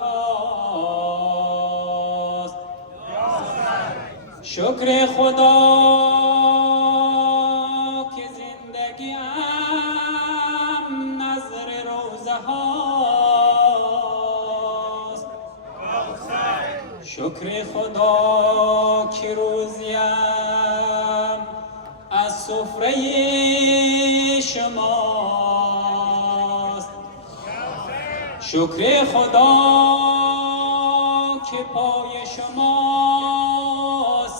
هاست. شکر خدا که زندگیم نظر روزه هاست. شکر خدا که روزیم از سفره شماست. شکر خدا که پای شما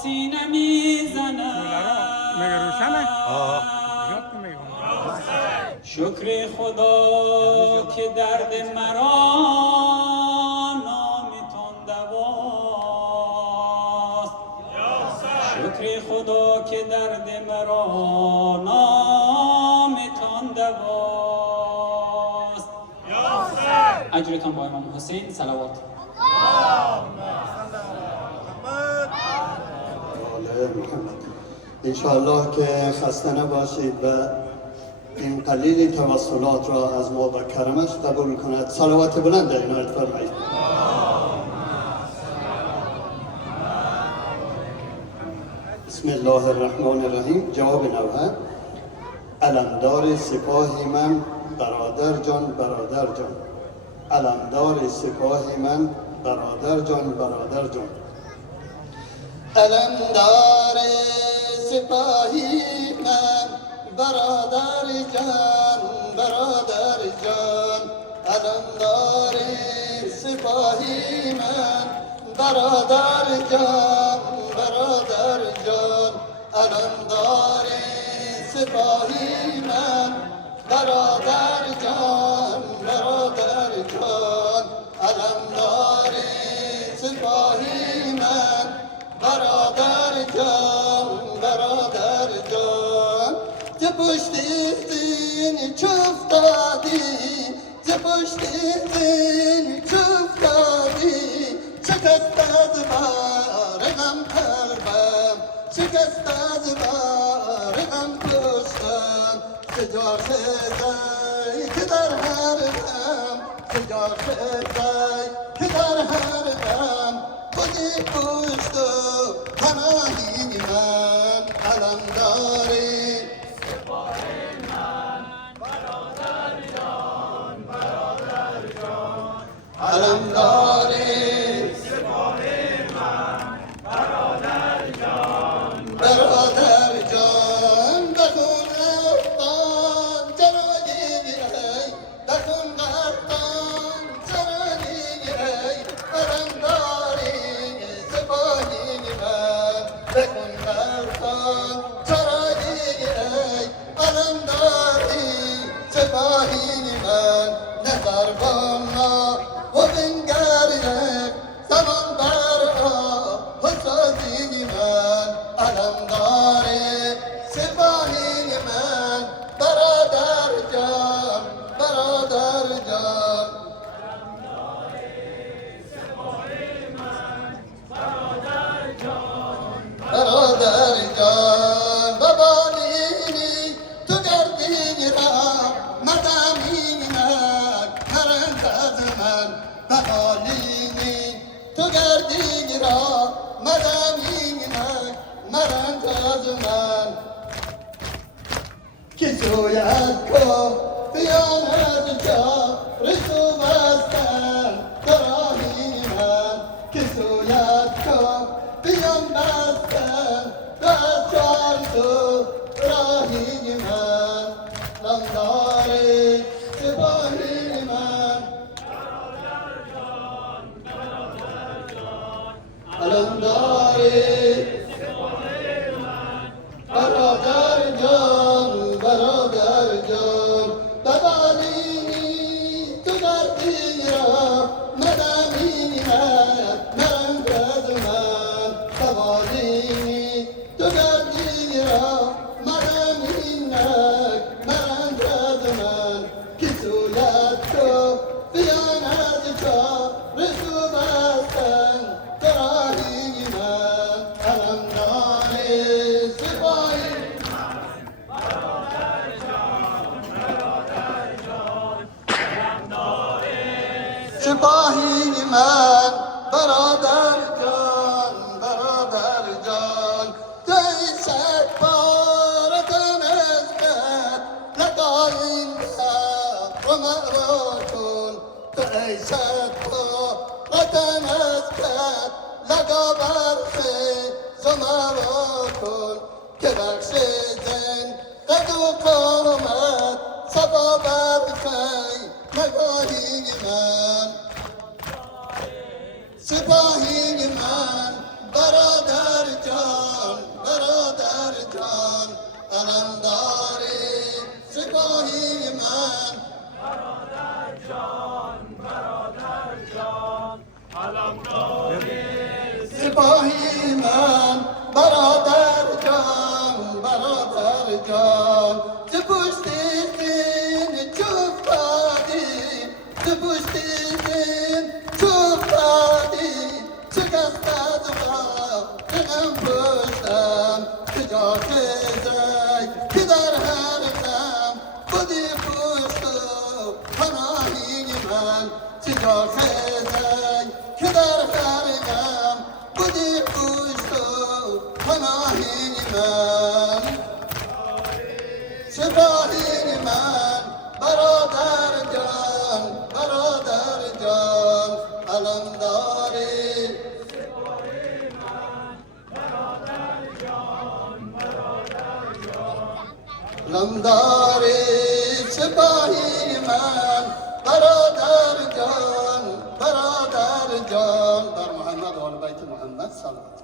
سینه میزنم. شکر خدا که درد مرا نامتون دواست. شکر خدا که درد مرا نامتون دواست. اجرتان با امام حسین صلوات. انشاءالله که خسته نباشید و این قلیل توسلات را از ما و کرمش قبول کند. صلوات بلند در عنایت فرمایید. بسم الله الرحمن الرحیم. جواب نوحه. علمدار سپاه من برادر جان برادر جان. علمدار سپاه من برادر جان برادر جان. علمدار سپاهی من برادر جان برادر جان. علمدار سپاهی من برادر جان برادر جان. علمدار سپاهی من برادر جان برادر جان. علمدار سپاهی من برادر جان برادر جان. ز پشت زین چفتادی ز پشت زین چفتادی. شکست از بارم قلبم شکست از بارم پشتم. سجار سزای که در هر دم سجار سزای که در هر دم. خودی پشت و پناهی من علمداری سپاه من برادر جان برادر جان. علمداری سپاه من برادر جان برادر جان. بخون افغان چرایی ای بخون افغان چرایی ای. علمداری سپاهی من بخون افغان چرایی ای. علمداری سپاهی من نظر بانا و بنگر یک زمان بر آه سازی من. علمدار سپاهی من برادر جان برادر جان. برادر جان. ببالینی تو گردی را مدامینک مرند از من. ببالینی تو گردی را مدامینک مرند از من. که سویت کو بیان از جا رسو بستن دراهی من. که سویت کو بیان بستن از چار تو راهی من. علمدار سپاهی من علمدار برادر جان برادر جان. ببالینی تو دردی را مدامینک مرند از من. ببالینی تو دردی را مدامینک مرند از من. که سویت تو بیان از جا رسو بستن دراهی من. علمدار سپاهی سپاهی من برادر جان توی سگ بارتن از بد لقاین رو مرا کن توی سگ بارتن از بد لقا برخی زمرا کن که بخش زن قد و قامت صفا برخی نگاهی من سپاهی من برادر جان علم داری سپاهی من سپاهی من برادر جان ز پشت دین چوب دادی ز پشت دین چوب دادی شکست از غم پشتم که جا خیزی که در هر غم بودی پشت و پناهی من که جا خیزی که در هر غم بودی پشت و پناهی من سپاهی من برادر جان علم داری علم داری سپاهی من برادر جان بر محمد و آل بیت محمد صلوات